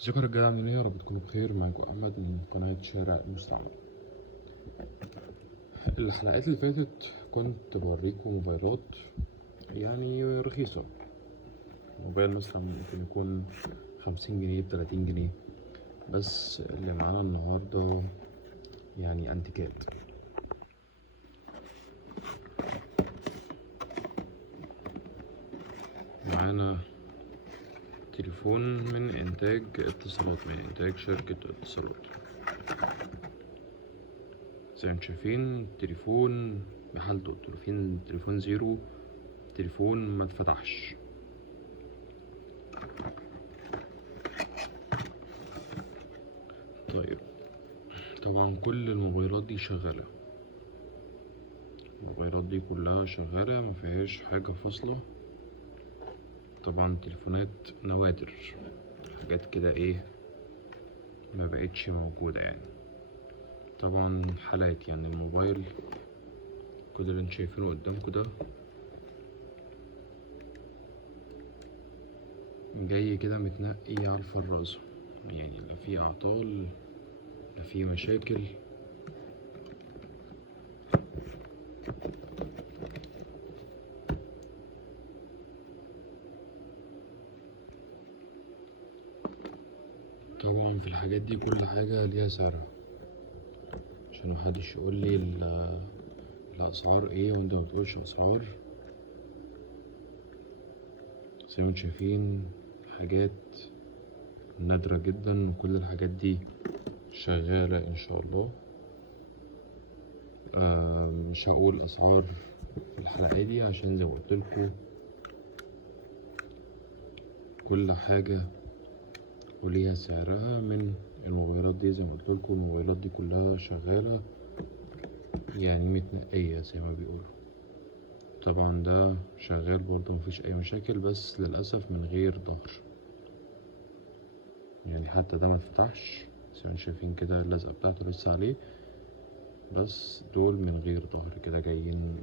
ازيكم يا رجالة، عاملين ايه؟ يا رب تكونوا بخير. معاكم أحمد من قناة شارع المستعمر. الحلقات اللي فاتت كنت بوريكم موبايلات يعني رخيصة. موبايل مثلا ممكن يكون 50 جنيه، 30 جنيه. بس اللي معانا النهاردة يعني انتيكات. معانا تليفون من إنتاج اتصالات، من إنتاج شركة اتصالات. زي ما انتم شايفين تليفون بحالته، تليفون زيرو، تليفون ما اتفتحش. طيب، طبعا كل الموبايلات دي شغالة، الموبايلات دي كلها شغالة، ما فيهاش حاجة فاصلة. طبعا تليفونات نوادر، حاجات كده ايه ما بقتش موجودة يعني. طبعا حالات يعني الموبايل كل اللي انتوا شايفينه قدامكم ده جاي كده متنقي على الفرازة، يعني لا فيه اعطال لا فيه مشاكل. طبعا في الحاجات دي كل حاجة ليها سعرها، عشان محدش يقولي الأسعار ايه وانت متقولش أسعار. زي ما انتم شايفين حاجات نادرة جدا، وكل الحاجات دي شغالة ان شاء الله. مش هقول اسعار في الحلقة دي عشان زي ما قلتلكوا كل حاجة وليها سعرها. من الموبايلات دي زي ما قلتلكوا الموبايلات دي كلها شغالة، يعني متنقية زي ما بيقولوا. طبعا ده شغال برضه مفيش اي مشاكل، بس للأسف من غير ظهر، يعني حتى ده متفتحش. زي ما انتم شايفين كده اللزقة بتاعته لسه عليه، بس دول من غير ظهر كده جايين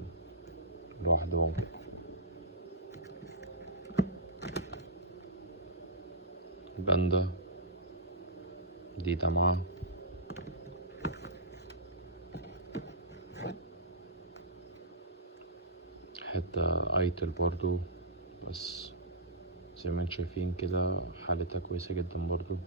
لوحدهم. باندا دي دمعة، حتة ايتل برضو، بس زي ما انتم شايفين كده حالتها كويسة جدا برضو.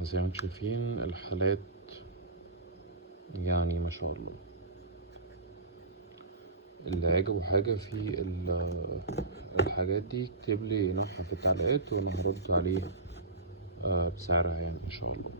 زي ما انتم شايفين الحالات يعني ما شاء الله. اللي عجبه حاجة في الحاجات دي يكتب لي نوعها في التعليقات وانا هرد عليه بسعرها يعني ان شاء الله.